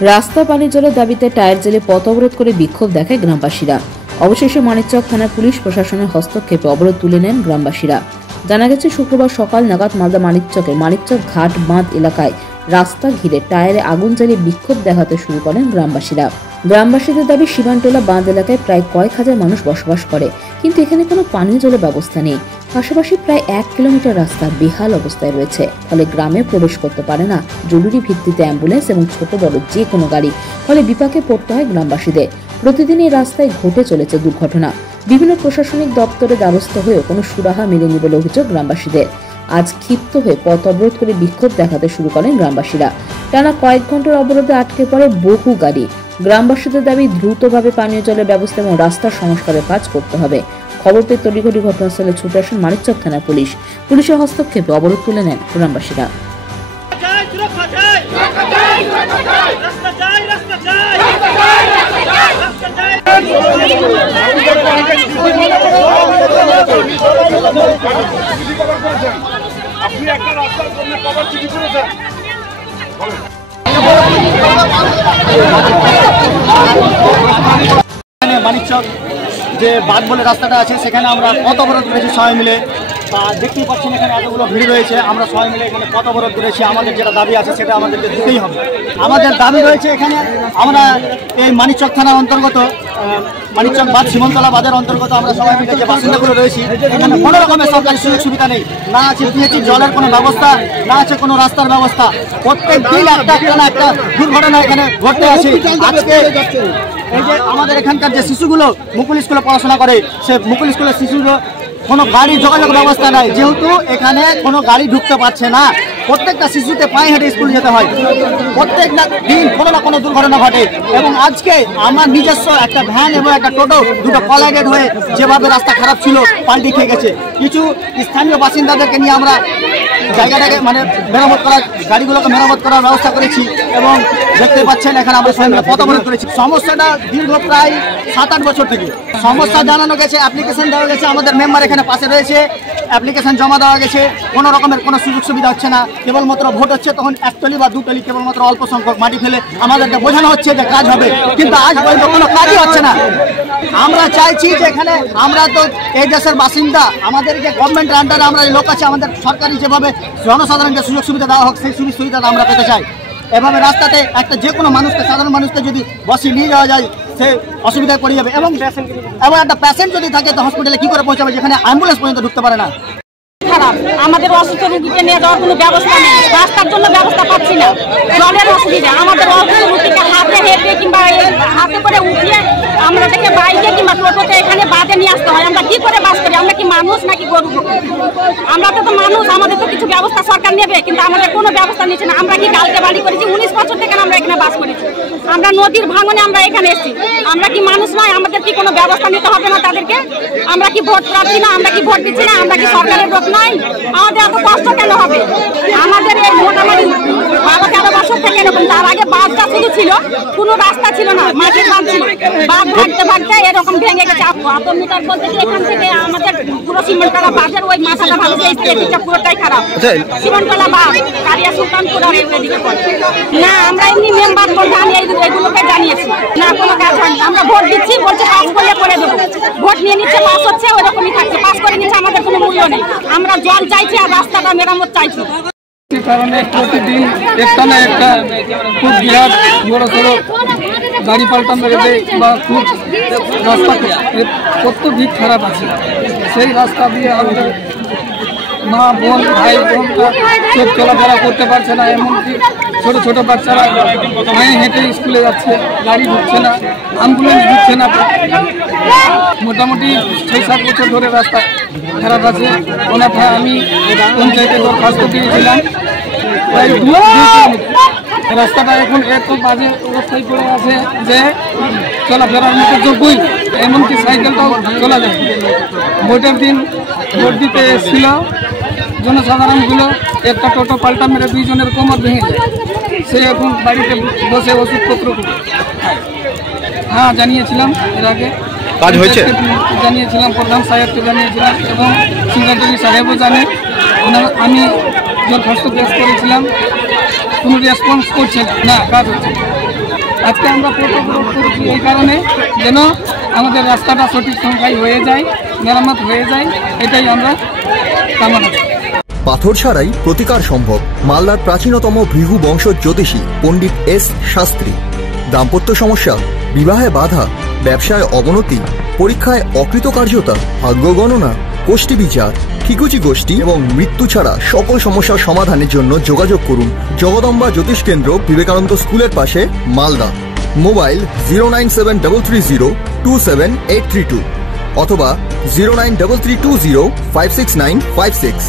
রাস্তা পানি জলের দাবিতে টায়ার জেলে পথ অবরোধ করে বিক্ষোভ দেখায় গ্রামবাসীরা। অবশেষে মানিকচক থানার পুলিশ প্রশাসনের হস্তক্ষেপে অবরোধ তুলে নেন গ্রামবাসীরা। জানা গেছে, শুক্রবার সকাল নাগাদ মালদা মানিকচক ঘাট বাঁধ এলাকায় রাস্তা ঘিরে টায়ারে আগুন জ্বালিয়ে বিক্ষোভ দেখাতে শুরু করেন গ্রামবাসীরা। গ্রামবাসীদের দাবি, সীমান্টলা বাঁধ এলাকায় প্রায় কয়েক হাজার মানুষ বসবাস করে, কিন্তু এখানে কোনো পানীয় জলের ব্যবস্থা নেই। পাশাপাশি প্রায় 1 কিলোমিটার রাস্তা বেহাল অবস্থায় রয়েছে, ফলে গ্রামে প্রবেশ করতে পারে না জরুরি ভিত্তিতে অ্যাম্বুলেন্স এবং ছোট বড় যে কোনো গাড়ি। ফলে বিপাকে পড়তে হয় গ্রামবাসীদের। প্রতিদিন এই রাস্তায় ঘটে চলেছে দুর্ঘটনা। বিভিন্ন প্রশাসনিক দপ্তরে দ্বারস্থ হয়েও কোনো সুরাহা মেলেনি বলে অভিযোগ গ্রামবাসীদের। আজ ক্ষিপ্ত হয়ে পথ অবরোধ করে বিক্ষোভ দেখাতে শুরু করেন গ্রামবাসীরা। টানা কয়েক ঘন্টার অবরোধে আটকে পড়ে বহু গাড়ি। গ্রামবাসীদের দাবি, দ্রুতভাবে পানীয় জলের ব্যবস্থা এবং রাস্তার সংস্কারের কাজ করতে হবে। খবর পেয়ে তড়িঘড়ি ঘটনাস্থলে ছুটে আসেন মানিকচক থানার পুলিশ। পুলিশের হস্তক্ষেপে অবরোধ তুলে নেন গ্রামবাসীরা। মানিকচক যে বাদ বলে রাস্তাটা আছে, সেখানে আমরা পথ অবরোধ করেছি সবাই মিলে। দেখতেই পাচ্ছেন এখানে এতগুলো ভিড় রয়েছে। আমরা সবাই মিলে এখানে পথ অবরোধ করেছি। আমাদের যেটা দাবি আছে সেটা আমাদেরকে দিতেই হবে। আমাদের দাবি রয়েছে, এখানে আমরা এই মানিকচক থানার অন্তর্গত মানিকচক বাঁধ সীমান্তলা বাঁধের অন্তর্গত আমরা সবাই মিলে যে বাসিন্দাগুলো রয়েছি, এখানে কোনো রকমের সরকারি সুযোগ সুবিধা নেই। না আছে পিএইচি জলের কোনো ব্যবস্থা, না আছে কোনো রাস্তার ব্যবস্থা। প্রত্যেক দিন একটা দুর্ঘটনা এখানে ঘটতে আছে। আজকে এই যে আমাদের এখানকার যে শিশুগুলো মুকুল স্কুলে পড়াশোনা করে, সে মুকুল স্কুলের শিশুগুলো কোনো গাড়ি যোগাযোগ ব্যবস্থা নাই, যেহেতু এখানে কোনো গাড়ি ঢুকতে পারছে না। প্রত্যেকটা শিশুকে পায়ে হেঁটে স্কুল যেতে হয়। প্রত্যেকটা দিন কোনো না কোনো দুর্ঘটনা ঘটে। এবং আজকে আমার নিজস্ব একটা ভ্যান এবং একটা টোটো দুটো কলাইডেড হয়ে যেভাবে রাস্তা খারাপ ছিল পাল্টি খেয়ে গেছে। কিছু স্থানীয় বাসিন্দাদেরকে নিয়ে আমরা জায়গাটাকে মেরামত করার, গাড়িগুলোকে মেরামত করার ব্যবস্থা করেছি। এবং দেখতে পাচ্ছেন এখানে আমরা সবাই মিলে পথ অবরোধ করেছি। সমস্যাটা দীর্ঘ প্রায় 7-8 বছর থেকে সমস্যা জানানো গেছে, অ্যাপ্লিকেশন দেওয়া গেছে। আমাদের মেম্বার এখানে পাশে রয়েছে, অ্যাপ্লিকেশন জমা দেওয়া গেছে। কোনো রকমের কোনো সুযোগ সুবিধা হচ্ছে না। কেবলমাত্র ভোট হচ্ছে তখন 1 টলি বা 2 টলি কেবলমাত্র অল্প সংখ্যক মাটি ফেলে আমাদেরকে বোঝানো হচ্ছে যে কাজ হবে, কিন্তু আজ পর্যন্ত কোনো কাজই হচ্ছে না। আমরা চাইছি যে এখানে আমরা তো এই দেশের বাসিন্দা, আমাদের যে গভর্নমেন্টের আন্ডারে আমরা লোক আছে, আমাদের সরকারি যেভাবে জনসাধারণকে সুযোগ সুবিধা দেওয়া হোক, সেই সুযোগ সুবিধাটা আমরা পেতে চাই। এভাবে রাস্তাতে একটা যে কোনো মানুষকে, সাধারণ মানুষকে যদি বসিয়ে নিয়ে যাওয়া যায়, সে অসুবিধায় পড়ে যাবে। এবং একটা পেশেন্ট যদি থাকে তো হসপিটালে কী করে পৌঁছাবে, যেখানে অ্যাম্বুলেন্স পর্যন্ত ঢুকতে পারে না। খারাপ, আমাদের অসুস্থ রোগীকে নিয়ে যাওয়ার কোনো ব্যবস্থা নেই, রাস্তার জন্য ব্যবস্থা পাচ্ছি না, জলের অসুবিধা। আমাদের অসুস্থ রোগীকে হাতে হেঁটে কিংবা হাতে করে উঠিয়ে আমাদেরকে বাইকে কিংবা টোটোতে এখানে বাদে নিয়ে আসতে হয়। আমরা কি করে বাস করি? আমরা কি মানুষ নাকি গরু? আমরা তো মানুষ, আমাদের তো কিছু ব্যবস্থা সরকার নেবে, কিন্তু আমাদের কোনো ব্যবস্থা নিচ্ছে না। আমরা কি কালকে বাড়ি করেছি? 19 বছর থেকে আমরা এখানে বাস করেছি। আমরা নদীর ভাঙনে আমরা এখানে এসেছি। আমরা কি মানুষ নয়? আমাদের কি কোনো ব্যবস্থা নিতে হবে না তাদেরকে? আমরা কি ভোট পাচ্ছি না? আমরা কি ভোট দিচ্ছি না? আমরা কি সরকারের লোক নয়? আমাদের এত কষ্ট কেন হবে? আমাদের এই মোটামুটি 12-13 বছর থেকে এরকম। তার আগে বাঁধটা শুধু ছিল, কোনো রাস্তা ছিল না, মাটির বাঁধ ছিল। বাঁধ ভাঙতে ভাঙতে এরকম ভেঙে গেছে। 5 মিটার বলতে এখান থেকে আমাদের পুরো সীমান্তলা বাঁধের ওই মাথাটা ভাঙছে, এই স্টেশনটা পুরোটাই খারাপ। সীমান্তলা বাঁধ, কারিয়া সুলতানপুর আর এদিকে না। আমরা এমনি মেম্বার প্রধান এগুলোকে জানিয়েছি, না কোনো কাজ হয়নি। আমরা ভোট দিচ্ছি, বলছে পাস করলে করে দেবো। ভোট নিয়ে নিচ্ছে, পাস হচ্ছে, ওরকমই থাকছে। পাস করে নিচ্ছে, আমাদের কোনো মূল্য নেই। আমরা জল চাইছি আর রাস্তাটা মেরামত চাইছি। কারণে প্রতিদিন একটা না একটা খুব বিরাট বড় সড়ো গাড়ি পাল্টা মেরে দেয় বা খুব রাস্তা কত দিক খারাপ আছে। সেই রাস্তা দিয়ে আমাদের মা বোন ভাই বোনরা সব চলাফেরা করতে পারছে না। এমনকি ছোটো ছোটো বাচ্চারা পায়ে হেঁটে স্কুলে যাচ্ছে, গাড়ি ঢুকছে না, অ্যাম্বুলেন্স ঢুকছে না। মোটামুটি 6-7 বছর ধরে রাস্তা খারাপ আছে। ওনাটা আমি পঞ্চায়েতে দরখাস্ত দিয়েছিলাম প্রায় 2 কিলোমিটার। রাস্তাটা এখন এত বাজে অবস্থায় পড়ে আছে যে চলাফেরার মতো যোগ্যই, এমনকি সাইকেলটাও চলা যায়। ভোটের দিন ভোট দিতে এসেছিল জনসাধারণগুলো, একটা টোটো পাল্টা মেরে 2 জনের কোমর ভেঙে যায়। সে এখন বাড়িতে বসে ওষুধপত্র করে। হ্যাঁ, জানিয়েছিলাম এর আগে, কাজ হয়েছে জানিয়েছিলাম, প্রধান সাহেবকে জানিয়েছিলাম এবং সেক্রেটারি সাহেবও জানে। আমি দরখাস্ত পেশ করেছিলাম, কোনো রেসপন্স করছে না, কাজ হচ্ছে। আজকে আমরা পথ অবরোধ করছি এই কারণে যেন আমাদের রাস্তাটা সঠিক সংখ্যায় হয়ে যায়, মেরামত হয়ে যায়, এটাই আমরা কামনা করি। পাথর ছাড়াই প্রতিকার সম্ভব। মালদার প্রাচীনতম ভৃগু বংশ জ্যোতিষী পণ্ডিত এস শাস্ত্রী। দাম্পত্য সমস্যা, বিবাহে বাধা, ব্যবসায় অবনতি, পরীক্ষায় অকৃতকার্যতা, ভাগ্য গণনা, কোষ্ঠী বিচার, ঠিকুচি গোষ্ঠী এবং মৃত্যু ছাড়া সকল সমস্যার সমাধানের জন্য যোগাযোগ করুন জগদম্বা জ্যোতিষ কেন্দ্র, বিবেকানন্দ স্কুলের পাশে, মালদা। মোবাইল 09730278332 অথবা 09332056956।